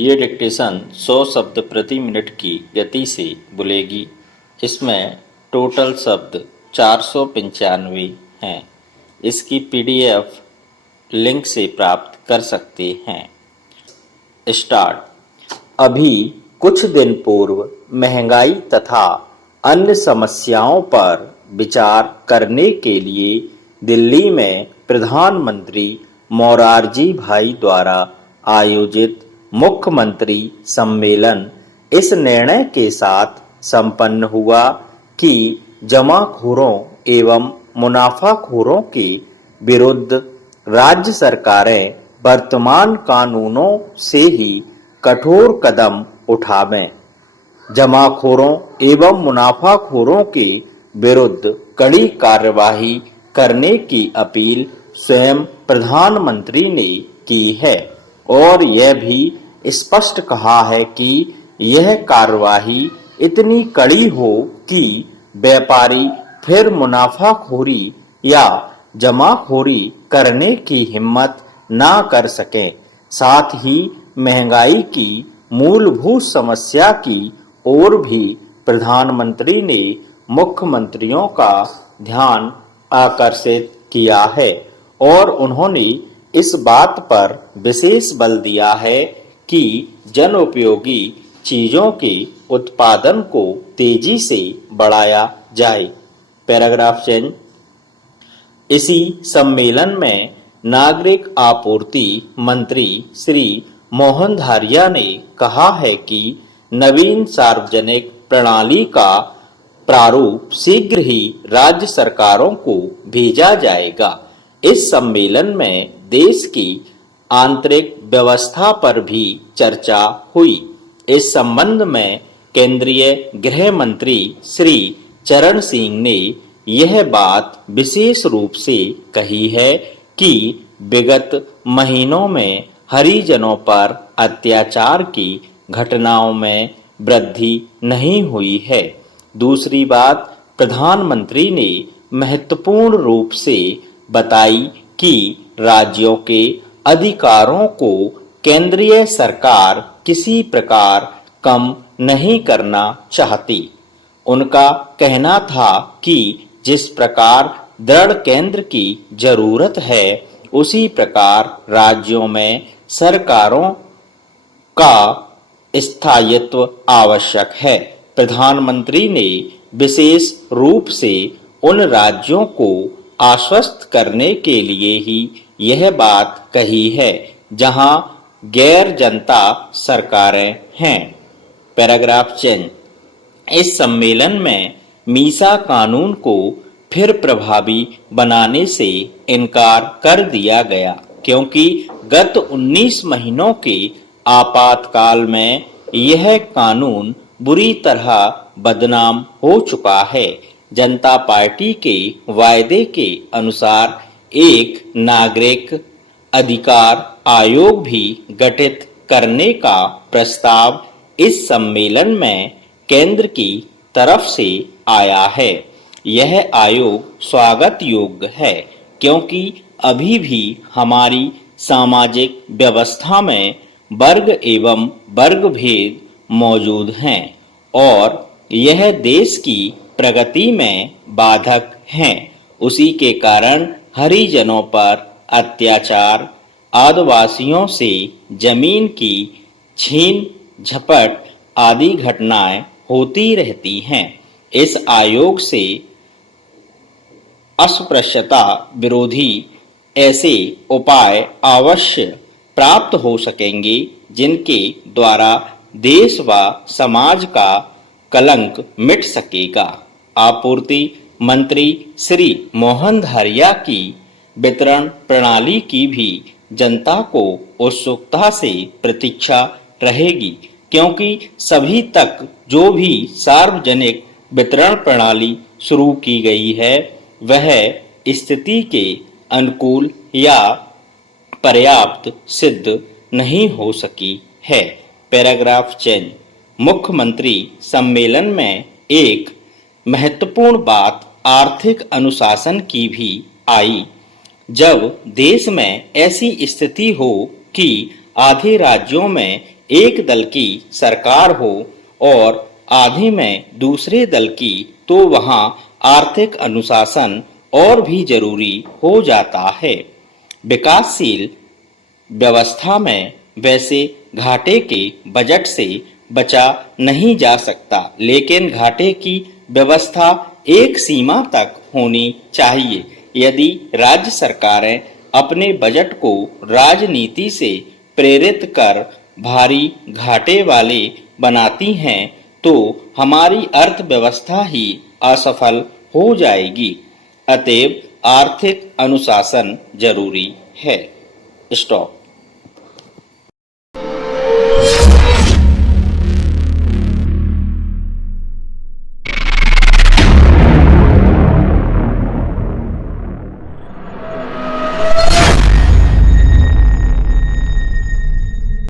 ये डिक्टेशन 100 शब्द प्रति मिनट की गति से बोलेगी। इसमें टोटल शब्द 495 हैं। इसकी पीडीएफ लिंक से प्राप्त कर सकते हैं। स्टार्ट। अभी कुछ दिन पूर्व महंगाई तथा अन्य समस्याओं पर विचार करने के लिए दिल्ली में प्रधानमंत्री मोरारजी भाई द्वारा आयोजित मुख्यमंत्री सम्मेलन इस निर्णय के साथ संपन्न हुआ कि जमाखोरों एवं मुनाफाखोरों के विरुद्ध राज्य सरकारें वर्तमान कानूनों से ही कठोर कदम उठावें। जमाखोरों एवं मुनाफाखोरों के विरुद्ध कड़ी कार्यवाही करने की अपील स्वयं प्रधानमंत्री ने की है और यह भी स्पष्ट कहा है कि यह कार्यवाही इतनी कड़ी हो कि व्यापारी फिर मुनाफाखोरी या जमाखोरी करने की हिम्मत ना कर सकें। साथ ही महंगाई की मूलभूत समस्या की ओर भी प्रधानमंत्री ने मुख्यमंत्रियों का ध्यान आकर्षित किया है और उन्होंने इस बात पर विशेष बल दिया है कि जनोपयोगी चीजों के उत्पादन को तेजी से बढ़ाया जाए। Paragraph change. इसी सम्मेलन में नागरिक आपूर्ति मंत्री श्री मोहन धारिया ने कहा है कि नवीन सार्वजनिक प्रणाली का प्रारूप शीघ्र ही राज्य सरकारों को भेजा जाएगा। इस सम्मेलन में देश की आंतरिक व्यवस्था पर भी चर्चा हुई। इस संबंध में केंद्रीय गृह मंत्री श्री चरण सिंह ने यह बात विशेष रूप से कही है कि विगत महीनों में हरिजनों पर अत्याचार की घटनाओं में वृद्धि नहीं हुई है। दूसरी बात प्रधानमंत्री ने महत्वपूर्ण रूप से बताई कि राज्यों के अधिकारों को केंद्रीय सरकार किसी प्रकार कम नहीं करना चाहती। उनका कहना था कि जिस प्रकार दृढ़ केंद्र की जरूरत है उसी प्रकार राज्यों में सरकारों का स्थायित्व आवश्यक है। प्रधानमंत्री ने विशेष रूप से उन राज्यों को आश्वस्त करने के लिए ही यह बात कही है जहां गैर जनता सरकारें हैं। Paragraph change. इस सम्मेलन में मीसा कानून को फिर प्रभावी बनाने से इनकार कर दिया गया क्योंकि गत 19 महीनों के आपातकाल में यह कानून बुरी तरह बदनाम हो चुका है। जनता पार्टी के वायदे के अनुसार एक नागरिक अधिकार आयोग भी गठित करने का प्रस्ताव इस सम्मेलन में केंद्र की तरफ से आया है। यह आयोग स्वागत योग्य है क्योंकि अभी भी हमारी सामाजिक व्यवस्था में वर्ग एवं वर्ग भेद मौजूद हैं और यह देश की प्रगति में बाधक हैं। उसी के कारण हरिजनों पर अत्याचार, आदिवासियों से जमीन की छीन झपट आदि घटनाएं होती रहती हैं। इस आयोग से अस्पृश्यता विरोधी ऐसे उपाय अवश्य प्राप्त हो सकेंगे जिनके द्वारा देश व समाज का कलंक मिट सकेगा। आपूर्ति मंत्री श्री मोहन धारिया की वितरण प्रणाली की भी जनता को उत्सुकता से प्रतीक्षा रहेगी क्योंकि सभी तक जो भी सार्वजनिक वितरण प्रणाली शुरू की गई है वह स्थिति के अनुकूल या पर्याप्त सिद्ध नहीं हो सकी है। Paragraph change. मुख्यमंत्री सम्मेलन में एक महत्वपूर्ण बात आर्थिक अनुशासन की भी आई। जब देश में ऐसी स्थिति हो कि आधे राज्यों में एक दल की सरकार हो और आधे में दूसरे दल की, तो वहां आर्थिक अनुशासन और भी जरूरी हो जाता है। विकासशील व्यवस्था में वैसे घाटे के बजट से बचा नहीं जा सकता, लेकिन घाटे की व्यवस्था एक सीमा तक होनी चाहिए। यदि राज्य सरकारें अपने बजट को राजनीति से प्रेरित कर भारी घाटे वाले बनाती हैं, तो हमारी अर्थव्यवस्था ही असफल हो जाएगी। अतएव आर्थिक अनुशासन जरूरी है। स्टॉप।